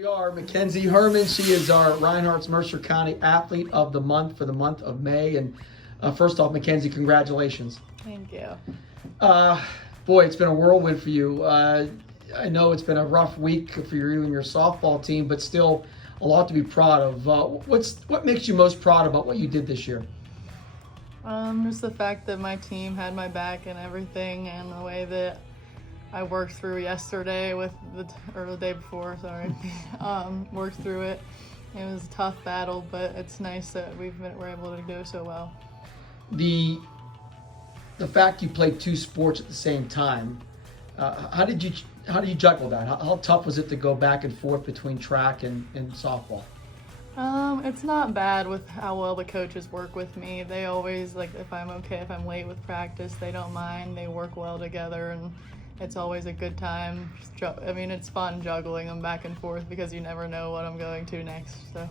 We are Mackenzie Herman. She is our Reinhardt's Mercer County Athlete of the Month for the month of May. And first off, Mackenzie, congratulations. Thank you. Boy, it's been a whirlwind for you. I know it's been a rough week for you and your softball team, but still a lot to be proud of. What makes you most proud about what you did this year? Just the fact that my team had my back and everything, and the way that I worked through yesterday or the day before, sorry, worked through it. It was a tough battle, but it's nice that we're able to do so well. The fact you played two sports at the same time, how did you juggle that? How tough was it to go back and forth between track and softball? It's not bad with how well the coaches work with me. They always, if I'm late with practice, they don't mind. They work well together, and it's always a good time. It's fun juggling them back and forth because you never know what I'm going to next. So,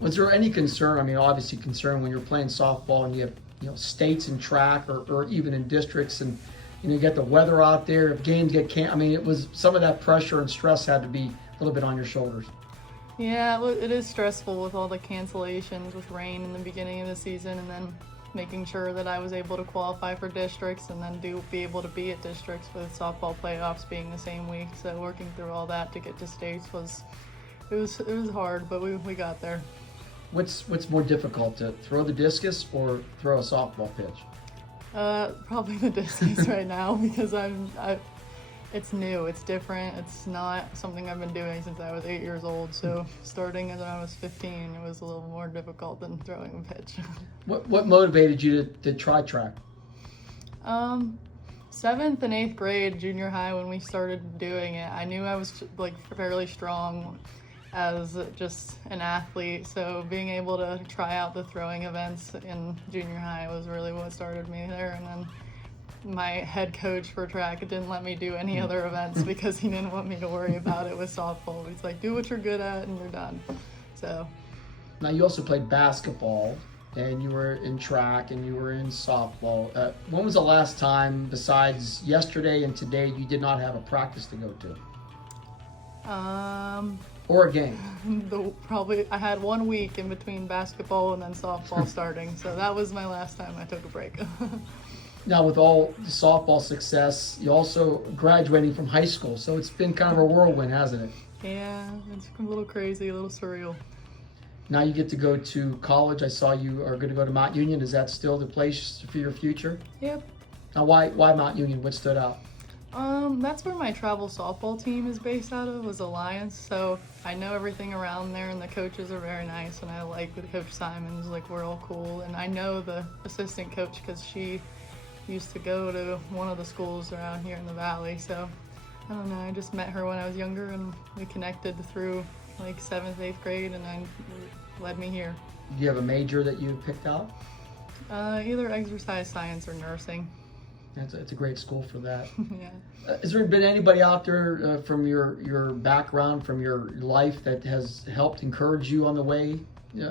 was there any concern? Obviously concern when you're playing softball and you have states in track or even in districts, and you get the weather out there. If games get it was some of that pressure and stress had to be a little bit on your shoulders. Yeah, it is stressful with all the cancellations with rain in the beginning of the season, and then making sure that I was able to qualify for districts and then be able to be at districts with softball playoffs being the same week. So working through all that to get to states was hard, but we got there. What's more difficult, to throw the discus or throw a softball pitch? Probably the discus right now, because it's new, it's different, it's not something I've been doing since I was 8 years old, so starting when I was 15, it was a little more difficult than throwing a pitch. What motivated you to try track? 7th and 8th grade, junior high, when we started doing it, I knew I was fairly strong as just an athlete, so being able to try out the throwing events in junior high was really what started me there. And then my head coach for track didn't let me do any other events because he didn't want me to worry about it with softball. He's like, do what you're good at and you're done. So now you also played basketball, and you were in track, and you were in softball. When was the last time, besides yesterday and today, you did not have a practice to go to? Or a game? I had 1 week in between basketball and then softball starting, so that was my last time I took a break. Now, with all the softball success, you also graduating from high school, so it's been kind of a whirlwind, hasn't it? Yeah, it's a little crazy, a little surreal. Now you get to go to college. I saw you are going to go to Mount Union. Is that still the place for your future? Yep. Now, why Mount Union? What stood out? That's where my travel softball team is based out of, was Alliance, so I know everything around there, and the coaches are very nice, and I like the Coach Simons, we're all cool, and I know the assistant coach because she used to go to one of the schools around here in the valley, so I don't know, I just met her when I was younger, and we connected through 7th, 8th grade, and then led me here. Do you have a major that you picked out? Either exercise science or nursing. It's a great school for that. Yeah. Has there been anybody out there from your background, from your life, that has helped encourage you on the way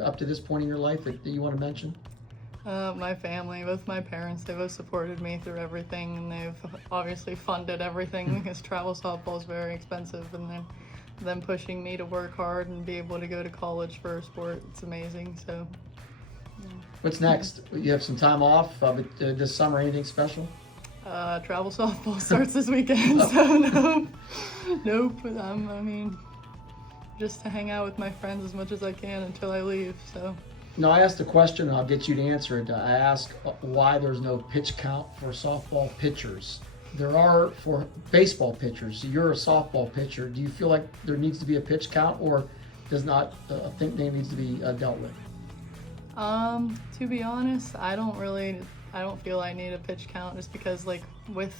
up to this point in your life that you want to mention? My family, both my parents, they both supported me through everything, and they've obviously funded everything because travel softball is very expensive, and then them pushing me to work hard and be able to go to college for a sport, it's amazing. So yeah. What's next? You have some time off, but this summer, anything special? Travel softball starts this weekend, so nope. Just to hang out with my friends as much as I can until I leave, so. No, I asked a question, and I'll get you to answer it. I asked why there's no pitch count for softball pitchers. There are for baseball pitchers. You're a softball pitcher. Do you feel like there needs to be a pitch count, or does not think they needs to be dealt with? To be honest, I don't feel I need a pitch count, just because with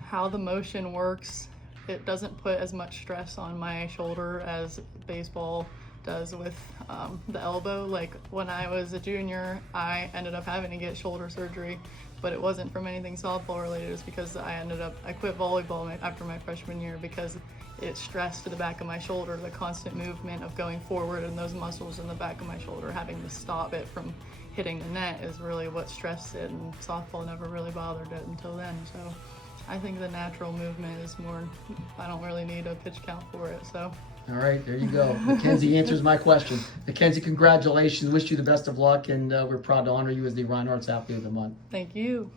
how the motion works, it doesn't put as much stress on my shoulder as baseball does with the elbow. When I was a junior, I ended up having to get shoulder surgery, but it wasn't from anything softball related. It was because I quit volleyball after my freshman year because it stressed to the back of my shoulder. The constant movement of going forward and those muscles in the back of my shoulder, having to stop it from hitting the net, is really what stressed it, and softball never really bothered it until then. So I think the natural movement is more, I don't really need a pitch count for it. So All right, there you go. Mackenzie answers my question. Mackenzie, congratulations. Wish you the best of luck, and we're proud to honor you as the Reinhardt's Athlete of the Month. Thank you.